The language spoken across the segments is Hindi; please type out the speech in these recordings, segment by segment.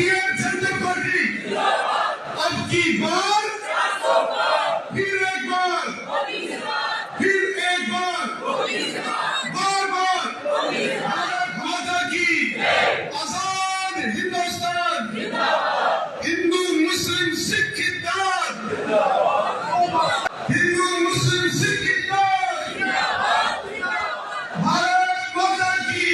भारतीय जनता पार्टी अब की बार फिर एक बार बार बार भारत माता की आजाद हिंदुस्तान हिंदू मुस्लिम सिख इत्तेहाद हिंदू मुस्लिम सिख इत्तेहाद भारत माता की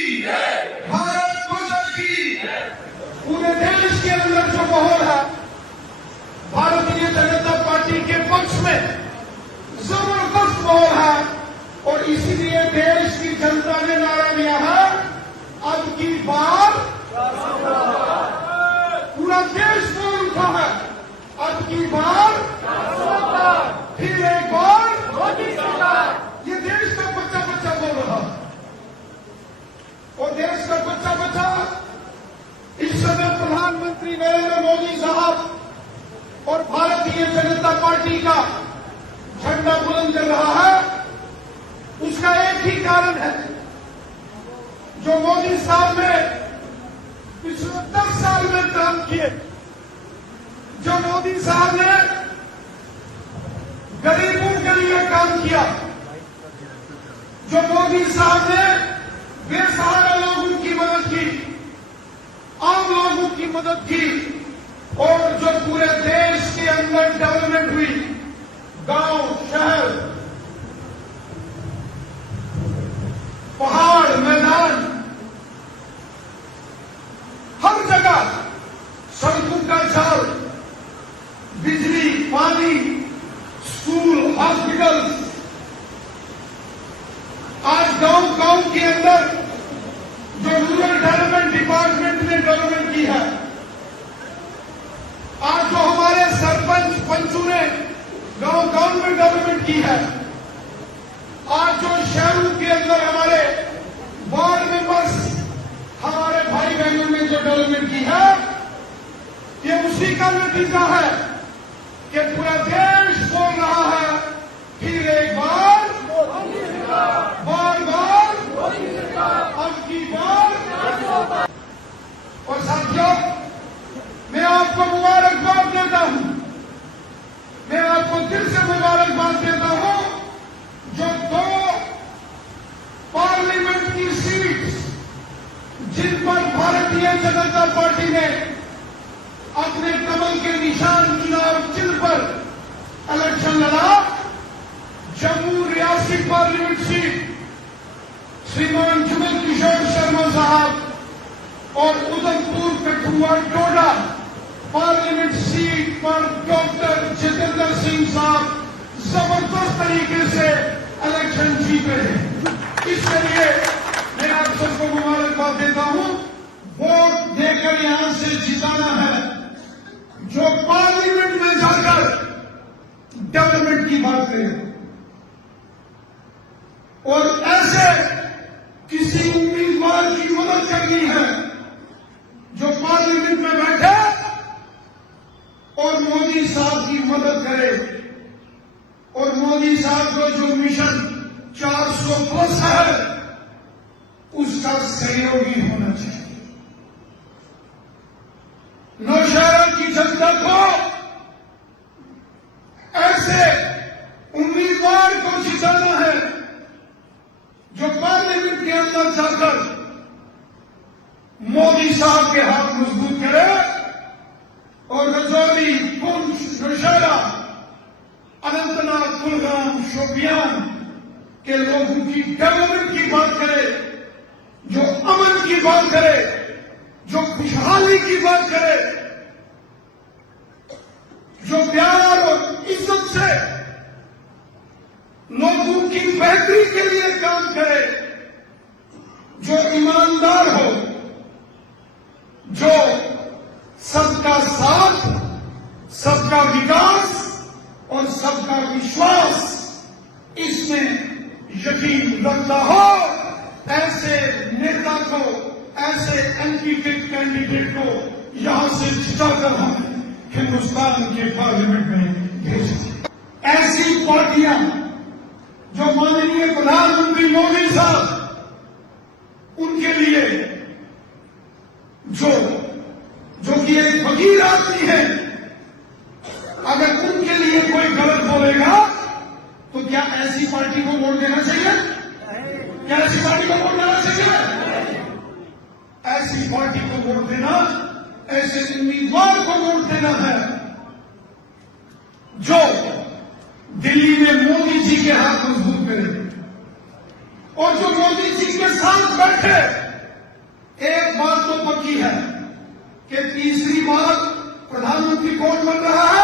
पूरे देश के अंदर जो माहौल है भारतीय जनता पार्टी के पक्ष में जबरदस्त माहौल है और इसीलिए देश की जनता ने नारा दिया है अब की बार पूरा देश बोल उठा है अब की बार फिर एक बार ये देश का बच्चा बच्चा बोल रहा है और देश का बच्चा बच्चा इस समय प्रधानमंत्री नरेंद्र मोदी साहब और भारतीय जनता पार्टी का झंडा बुलंद कर रहा है। उसका एक ही कारण है, जो मोदी साहब ने पिछले 10 साल में काम किए, जो मोदी साहब ने गरीबों के लिए काम किया, जो मोदी साहब ने बेसहारा लोगों की मदद की, आम लोगों की मदद की और जो पूरे देश के अंदर डेवलपमेंट हुई, गांव, शहर, पहाड़, मैदान, हर जगह सड़कों का जाल, बिजली, पानी, स्कूल, हॉस्पिटल, आज गांव के अंदर जो रूरल डेवलपमेंट डिपार्टमेंट ने डेवलपमेंट की है, आज जो हमारे सरपंच पंचों ने गांव में डेवलपमेंट की है, आज जो शहरों के अंदर हमारे वार्ड मेंबर्स, हमारे भाई बहनों ने जो डेवलपमेंट की है, ये उसी का नतीजा है कि पूरा देश बोल रहा है फिर एक बार अब की बार। और साथियों, मैं आपको मुबारकबाद देता हूं, मैं आपको दिल से मुबारकबाद देता हूं जो 2 पार्लियामेंट की सीट जिन पर भारतीय जनता पार्टी ने अपने कमल के निशान चुनाव चिन्ह पर इलेक्शन लड़ा। जम्मू रियासी पार्लियामेंट सीट श्रीमान जुगल किशोर शर्मा साहब और उधमपुर कठुआ डोडा पार्लियामेंट सीट पर डॉक्टर जितेंद्र सिंह साहब जबरदस्त तरीके से इलेक्शन जीते हैं। इसके लिए मैं आप सबको मुबारकबाद देता हूं। वोट देकर यहां से जिताना है, जो पार्लियामेंट में जाकर डेवलपमेंट की बात करें और ऐसे किसी उम्मीदवार की मदद करनी है जो पार्लियामेंट में बैठे और मोदी साहब की मदद करे और मोदी साहब को जो मिशन 400+ है उसका सहयोगी होना चाहिए। नौशहरा की जनता को ऐसे उम्मीदवार को जिताना है जो पार्लियामेंट के अंदर जाकर मोदी साहब के हाथ मजबूत करे और रजौरी, पुंछ, नौशहरा, अनंतनाग, कुलगाम, शोपियान के लोगों की डेवलपमेंट की बात करे, जो अमन की बात करे, जो खुशहाली की बात करे, जो प्यार और इज्जत से लोगों की बेहतरी के लिए काम करे, जो ईमानदार हो, जो सबका साथ, सबका विकास और सबका विश्वास इसमें यकीन रखता हो, ऐसे नेता को, ऐसे कैंडिडेट को यहां से जिताकर हम हिंदुस्तान के पार्लियामेंट में भेजें। ऐसी पार्टियां जो माननीय प्रधानमंत्री मोदी साहब उनके लिए जो कि ऐसी पार्टी को वोट देना, ऐसे उम्मीदवार को वोट देना है जो दिल्ली में मोदी जी के हाथ मजबूत करे और जो मोदी जी के साथ बैठे। एक बात तो पक्की है कि तीसरी बार प्रधानमंत्री कौन बन रहा है?